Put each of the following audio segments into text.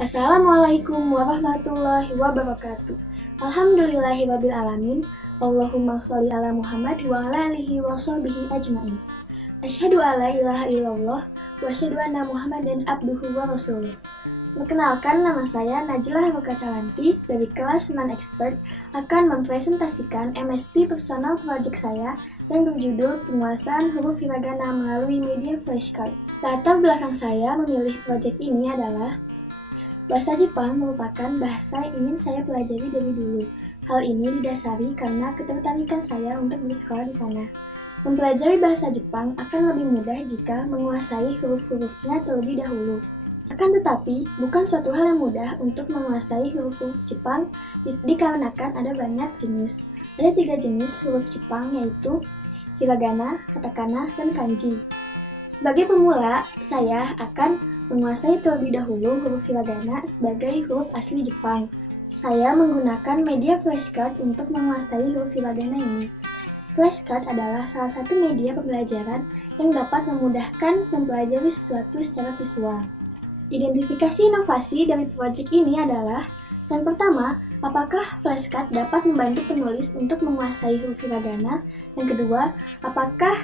Assalamualaikum warahmatullahi wabarakatuh. Alhamdulillahirabbil alamin. Allahumma sholli ala Muhammad wa ala alihi wa sahbihi ajmain. Asyhadu alla ilaha illallah wa asyhadu anna Muhammadan abduhu wa rasuluh. Perkenalkan, nama saya Najlah Rokacalanti dari kelas Non-Expert akan mempresentasikan MSP Personal Project saya yang berjudul Penguasaan Huruf Hiragana melalui Media Flashcard. Latar belakang saya memilih proyek ini adalah bahasa Jepang merupakan bahasa yang ingin saya pelajari dari dulu. Hal ini didasari karena ketertarikan saya untuk bersekolah di sana. Mempelajari bahasa Jepang akan lebih mudah jika menguasai huruf-hurufnya terlebih dahulu. Akan tetapi, bukan suatu hal yang mudah untuk menguasai huruf-huruf Jepang dikarenakan ada banyak jenis. Ada 3 jenis huruf Jepang, yaitu hiragana, katakana, dan kanji. Sebagai pemula, saya akan menguasai terlebih dahulu huruf hiragana sebagai huruf asli Jepang. Saya menggunakan media flashcard untuk menguasai huruf hiragana ini. Flashcard adalah salah satu media pembelajaran yang dapat memudahkan mempelajari sesuatu secara visual. Identifikasi inovasi dari proyek ini adalah: yang pertama, apakah flashcard dapat membantu penulis untuk menguasai huruf hiragana? Yang kedua, apakah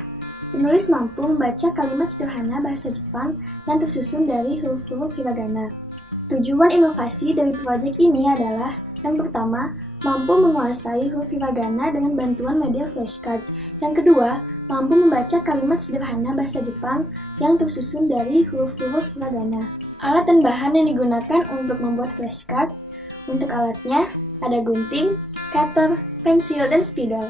penulis mampu membaca kalimat sederhana bahasa Jepang yang tersusun dari huruf-huruf hiragana? Tujuan inovasi dari proyek ini adalah: yang pertama, mampu menguasai huruf hiragana dengan bantuan media flashcard. Yang kedua, mampu membaca kalimat sederhana bahasa Jepang yang tersusun dari huruf-huruf hiragana. Alat dan bahan yang digunakan untuk membuat flashcard: untuk alatnya ada gunting, cutter, pensil, dan spidol.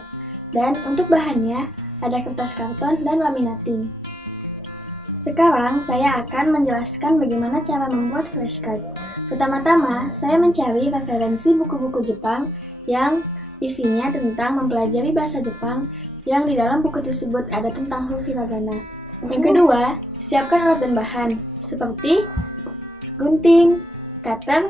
Dan untuk bahannya ada kertas karton dan laminating. Sekarang saya akan menjelaskan bagaimana cara membuat flashcard. Pertama-tama, saya mencari referensi buku-buku Jepang yang isinya tentang mempelajari bahasa Jepang, yang di dalam buku tersebut ada tentang huruf hiragana. Yang kedua, siapkan alat dan bahan seperti gunting, cutter,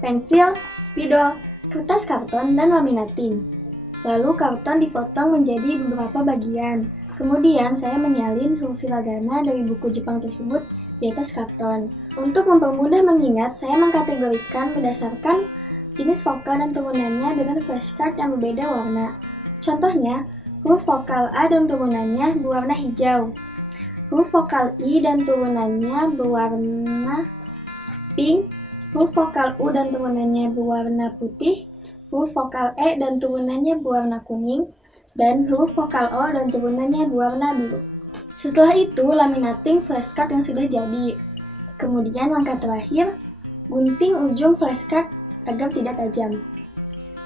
pensil, spidol, kertas karton, dan laminating. Lalu karton dipotong menjadi beberapa bagian. Kemudian saya menyalin huruf hiragana dari buku Jepang tersebut di atas karton. Untuk mempermudah mengingat, saya mengkategorikan berdasarkan jenis vokal dan turunannya dengan flashcard yang berbeda warna. Contohnya, huruf vokal A dan turunannya berwarna hijau. Huruf vokal I dan turunannya berwarna pink. Huruf vokal U dan turunannya berwarna putih. Huruf vokal E dan turunannya berwarna kuning, dan huruf vokal O dan turunannya berwarna biru. Setelah itu, laminating flashcard yang sudah jadi. Kemudian langkah terakhir, gunting ujung flashcard agar tidak tajam.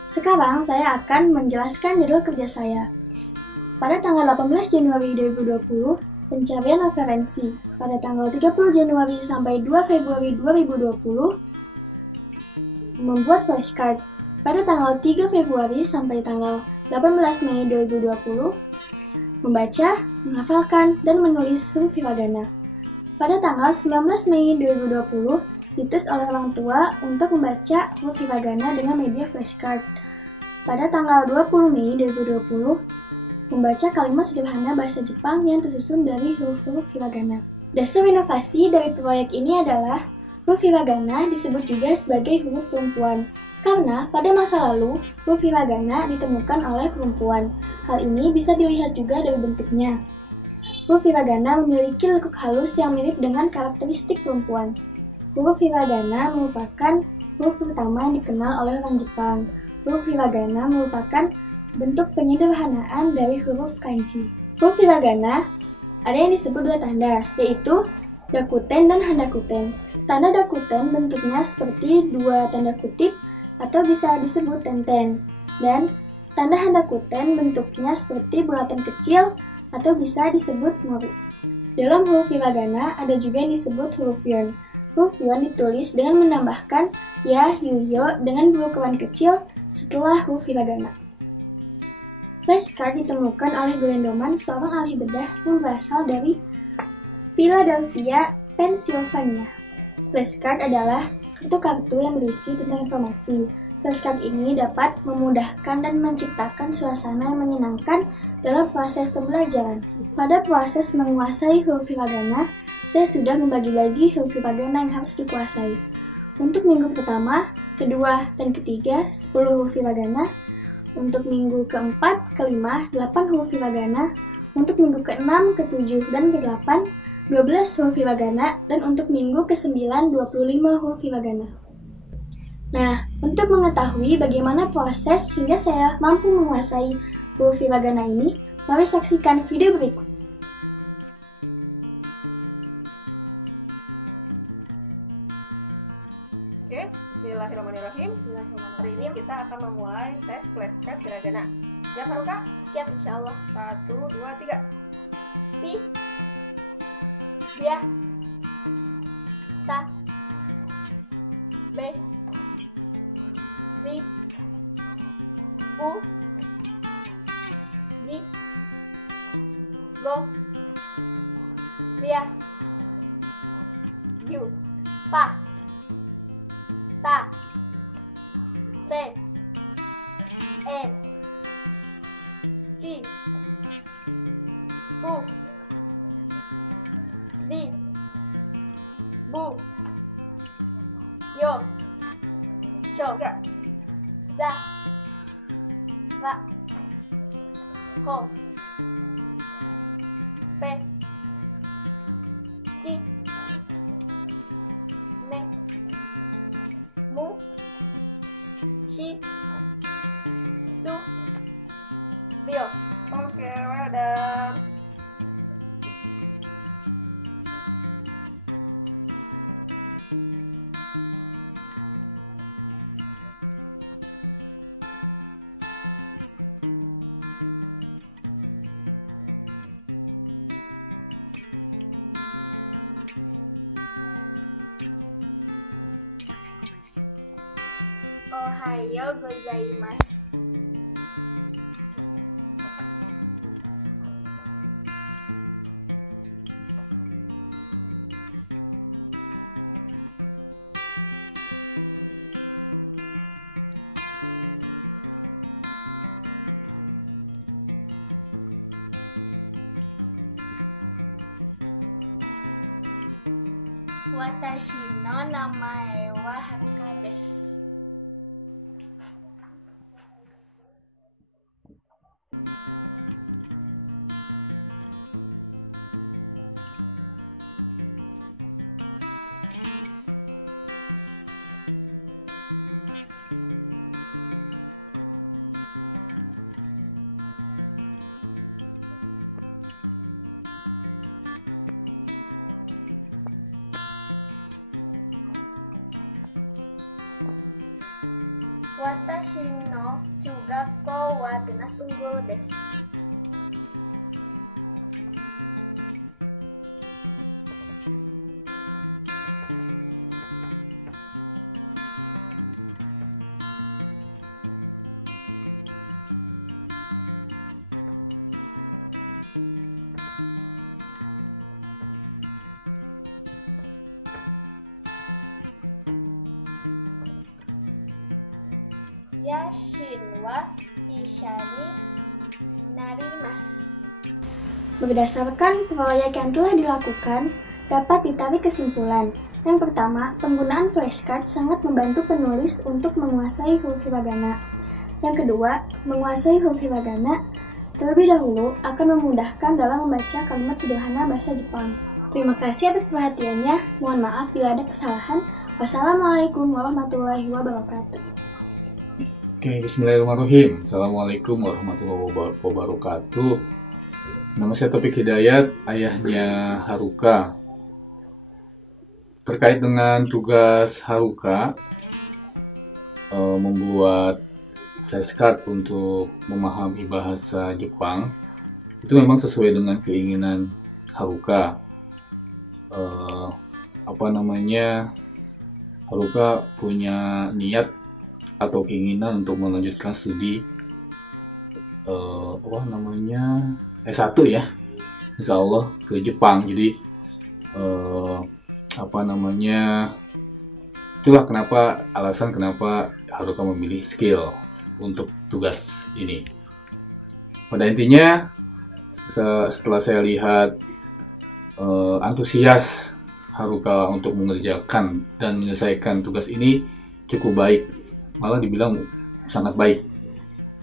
Sekarang saya akan menjelaskan jadwal kerja saya. Pada tanggal 18 Januari 2020, pencarian referensi. Pada tanggal 30 Januari sampai 2 Februari 2020, membuat flashcard. Pada tanggal 3 Februari sampai tanggal 18 Mei 2020, membaca, menghafalkan, dan menulis huruf hiragana. Pada tanggal 19 Mei 2020, dites oleh orang tua untuk membaca huruf hiragana dengan media flashcard. Pada tanggal 20 Mei 2020, membaca kalimat sederhana bahasa Jepang yang tersusun dari huruf-huruf hiragana. Dasar inovasi dari proyek ini adalah huruf hiragana disebut juga sebagai huruf perempuan, karena pada masa lalu huruf hiragana ditemukan oleh perempuan. Hal ini bisa dilihat juga dari bentuknya. Huruf hiragana memiliki lekuk halus yang mirip dengan karakteristik perempuan. Huruf hiragana merupakan huruf pertama yang dikenal oleh orang Jepang. Huruf hiragana merupakan bentuk penyederhanaan dari huruf kanji. Huruf hiragana ada yang disebut 2 tanda, yaitu dakuten dan handakuten. Tanda dakuten bentuknya seperti 2 tanda kutip atau bisa disebut tenten. Dan tanda handakuten bentuknya seperti bulatan kecil atau bisa disebut mori. Dalam huruf hiragana ada juga yang disebut huruf yon. Huruf yon ditulis dengan menambahkan ya, yuyo dengan berukuran kecil setelah huruf hiragana. Flashcard ditemukan oleh Glendoman, seorang ahli bedah yang berasal dari Philadelphia, Pennsylvania. Flashcard adalah satu kartu yang berisi tentang informasi. Flashcard ini dapat memudahkan dan menciptakan suasana yang menyenangkan dalam proses pembelajaran. Pada proses menguasai huruf hiragana, saya sudah membagi-bagi huruf hiragana yang harus dikuasai. Untuk minggu pertama, kedua, dan ketiga 10 huruf hiragana. Untuk minggu keempat, kelima 8 huruf hiragana. Untuk minggu ke-6, ke-7, dan ke-8 12 huruf hiragana. Dan untuk minggu ke-9 25 huruf hiragana. Nah, untuk mengetahui bagaimana proses hingga saya mampu menguasai huruf hiragana ini, mari saksikan video berikut. Oke, bismillahirrahmanirrahim. Hari ini kita akan memulai tes flashcard hiragana. Siap, Haruka? Siap, insya Allah. 1, 2, 3. Pi, ya, sa, be, mi, u, di, go, ria, yu, pa, ta, se, e, ji, bu, di, bu, yo, cho, za, va, ho, pe, ki, me, mu, shi, su, rio. Oke, well done. Ohayo gozaimasu. Watashi no namae wa Haruka desu. Watashi no chugakko wa tenasu desu. Yashin wa ishani narimasu. Berdasarkan proyek yang telah dilakukan, dapat ditarik kesimpulan. Yang pertama, penggunaan flashcard sangat membantu penulis untuk menguasai huruf hiragana. Yang kedua, menguasai huruf hiragana terlebih dahulu akan memudahkan dalam membaca kalimat sederhana bahasa Jepang. Terima kasih atas perhatiannya. Mohon maaf bila ada kesalahan. Wassalamualaikum warahmatullahi wabarakatuh. Oke, bismillahirrahmanirrahim. Assalamualaikum warahmatullahi wabarakatuh. Nama saya Taufik Hidayat, ayahnya Haruka. Terkait dengan tugas Haruka membuat flashcard untuk memahami bahasa Jepang, itu memang sesuai dengan keinginan Haruka. Haruka punya niat atau keinginan untuk melanjutkan studi S1 ya, insya Allah ke Jepang. Jadi itulah alasan kenapa Haruka memilih skill untuk tugas ini. Pada intinya setelah saya lihat antusias Haruka untuk mengerjakan dan menyelesaikan tugas ini cukup baik, malah dibilang sangat baik.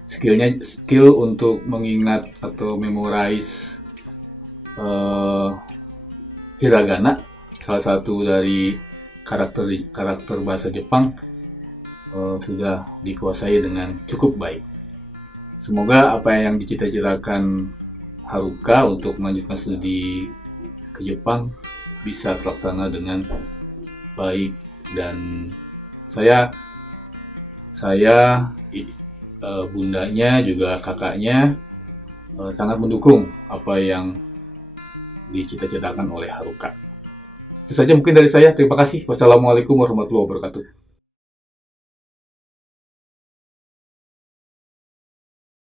Skill untuk mengingat atau memorize hiragana, salah satu dari karakter bahasa Jepang, sudah dikuasai dengan cukup baik. Semoga apa yang dicita-citakan Haruka untuk melanjutkan studi ke Jepang bisa terlaksana dengan baik, dan saya bundanya juga kakaknya sangat mendukung apa yang dicita-citakan oleh Haruka. Itu saja mungkin dari saya. Terima kasih. Wassalamualaikum warahmatullahi wabarakatuh.